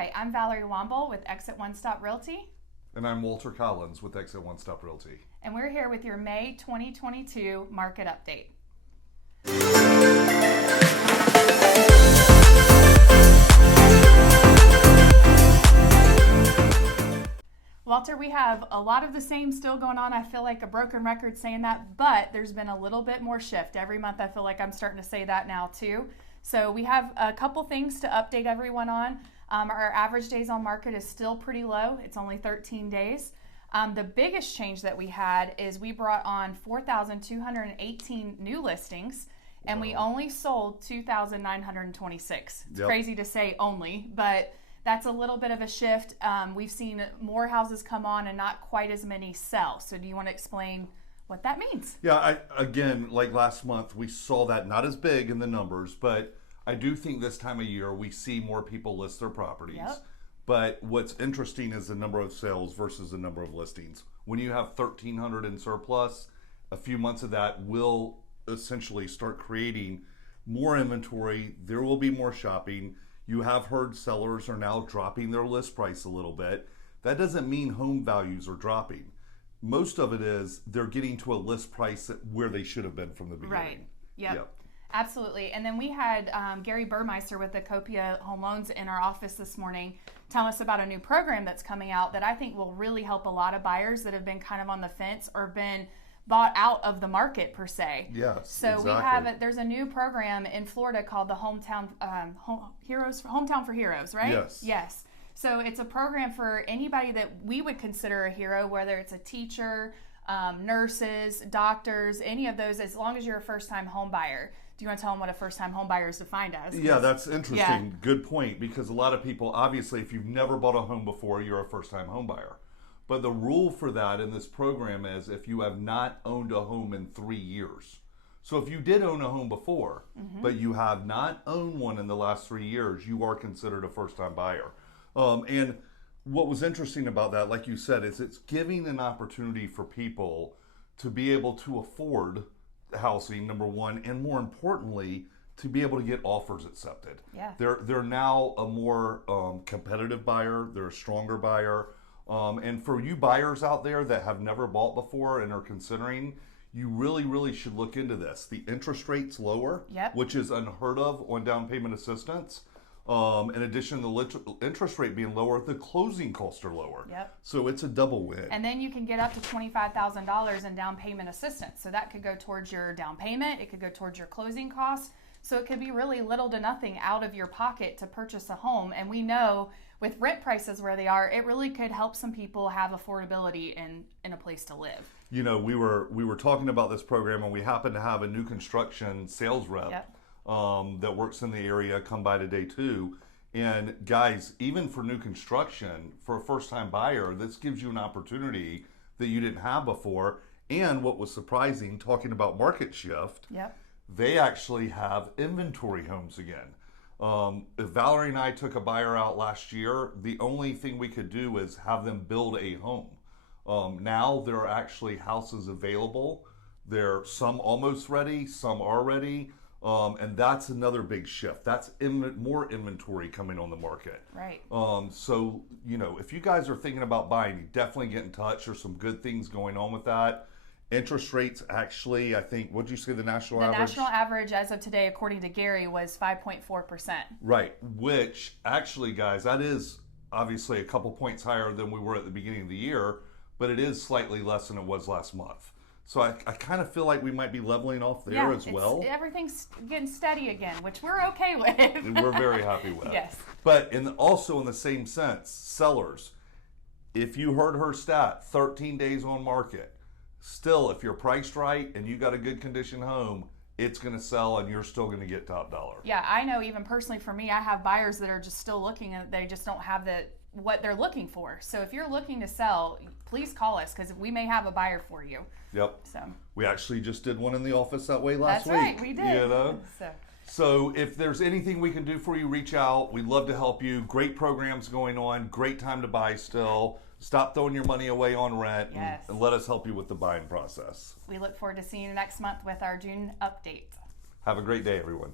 Hi, I'm Valerie Womble with Exit One Stop Realty. And I'm Walter Collins with Exit One Stop Realty. And we're here with your May 2022 market update. Walter, we have a lot of the same still going on. I feel like a broken record saying that, but there's been a little bit more shift. Every month I feel like I'm starting to say that now too. So we have a couple things to update everyone on. Our average days on market is still pretty low. It's only 13 days. The biggest change that we had is we brought on 4,218 new listings, and we only sold 2,926. It's crazy to say only, but that's a little bit of a shift. We've seen more houses come on and not quite as many sell. So do you want to explain what that means? Yeah, again, like last month, we saw that not as big in the numbers, but I do think this time of year we see more people list their properties. Yep. But what's interesting is the number of sales versus the number of listings. When you have 1,300 in surplus, a few months of that will essentially start creating more inventory. There will be more shopping. You have heard sellers are now dropping their list price a little bit. That doesn't mean home values are dropping. Most of it is they're getting to a list price where they should have been from the beginning. Right. Yep. Absolutely. And then we had Gary Burmeister with the Copia Home Loans in our office this morning tell us about a new program that's coming out that I think will really help a lot of buyers that have been kind of on the fence or been bought out of the market per se. Yes. So exactly. we have there's a new program in Florida called the Hometown for Heroes, right? Yes. Yes. So it's a program for anybody that we would consider a hero, whether it's a teacher, nurses, doctors, any of those, as long as you're a first-time home buyer. Do you want to tell them what a first-time home buyer is defined as? Yeah, that's interesting. Yeah. Good point, because a lot of people, obviously, if you've never bought a home before, you're a first-time home buyer. But the rule for that in this program is if you have not owned a home in 3 years. So if you did own a home before, but you have not owned one in the last 3 years, you are considered a first-time buyer. And what was interesting about that, like you said, is it's giving an opportunity for people to be able to afford housing, number one, and more importantly, to be able to get offers accepted. Yeah. They're now a more competitive buyer. They're a stronger buyer. And for you buyers out there that have never bought before and are considering, you really, really should look into this. The interest rate's lower, which is unheard of on down payment assistance. In addition to the interest rate being lower, the closing costs are lower. Yep. So it's a double win. And then you can get up to $25,000 in down payment assistance. So that could go towards your down payment. It could go towards your closing costs. So it could be really little to nothing out of your pocket to purchase a home. And we know with rent prices where they are, it really could help some people have affordability in a place to live. You know, we were talking about this program, and we happen to have a new construction sales rep that works in the area come by today too. And guys, even for new construction, for a first-time buyer, this gives you an opportunity that you didn't have before. And what was surprising, talking about market shift, they actually have inventory homes again. If Valerie and I took a buyer out last year, the only thing we could do is have them build a home. Now there are actually houses available. There some almost ready, some are ready. And that's another big shift. That's more inventory coming on the market. Right. So, you know, if you guys are thinking about buying, you definitely get in touch. There's some good things going on with that. Interest rates, actually, I think, what did you say the national average? The national average as of today, according to Gary, was 5.4%. Right, which actually, guys, that is obviously a couple points higher than we were at the beginning of the year, but it is slightly less than it was last month. So I kind of feel like we might be leveling off there as well. Everything's getting steady again, which we're okay with. We're very happy with. Yes. But also in the same sense, sellers, if you heard her stat, 13 days on market, still, if you're priced right and you got a good condition home, it's going to sell and you're still going to get top dollar. Yeah, I know even personally for me, I have buyers that are just still looking and they just don't have what they're looking for. So if you're looking to sell, please call us because we may have a buyer for you. Yep. So we actually just did one in the office that way last week. That's right, we did. You know? So if there's anything we can do for you, reach out. We'd love to help you. Great programs going on. Great time to buy still. Stop throwing your money away on rent and let us help you with the buying process. We look forward to seeing you next month with our June update. Have a great day, everyone.